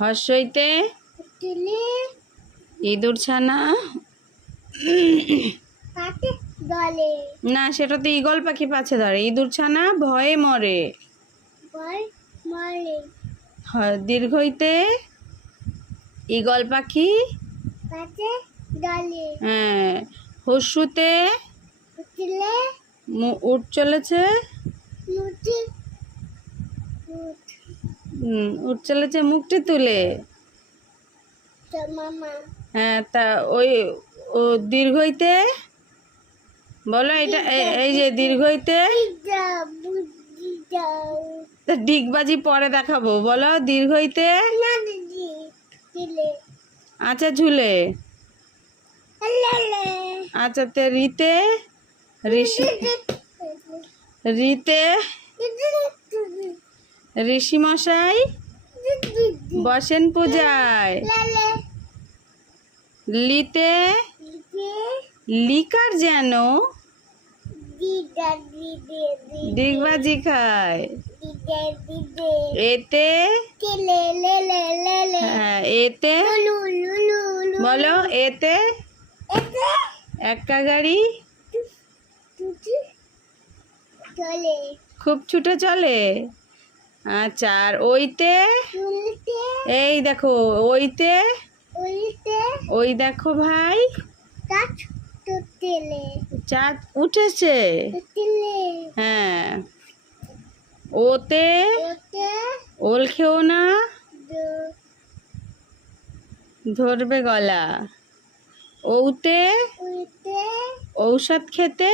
হর্ষইতে ইঁদুর ছানা। না, সেটা তো ঈগল পাখি পাছে ধরে। ইঁদুর ছানা ভয়ে মরে। দীর্ঘইতে ঈগল পাখি। হ্যাঁ। হর্ষুতে উট চলেছে। উট চলেছে মুখটি তুলে। হ্যাঁ, তা ওই দীর্ঘইতে বলো, এটা এই যে দীর্ঘইতে ডিগবাজি পরে দেখাবো। বলো দীর্ঘইতে। আচ্ছা, ঝুলে। আচ্ছা, তে রিতে ঋষি মশাই বসেন পূজায়। লিতে লিকার যেন ডিগবাজি খায়। এতে হ্যাঁ, এতে বলো, এতে একা গাড়ি খুব ছুটে চলে। আচ্ছা, আর ওইতে এই দেখো, ওইতে ওই দেখো ভাই, চাঁদ উঠেছে। হ্যাঁ। ওতে ওল খেও না, ধরবে গলা। ওতে ঔষধ খেতে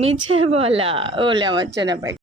মিছে বলা। ওলে আমার চেনা পাখি।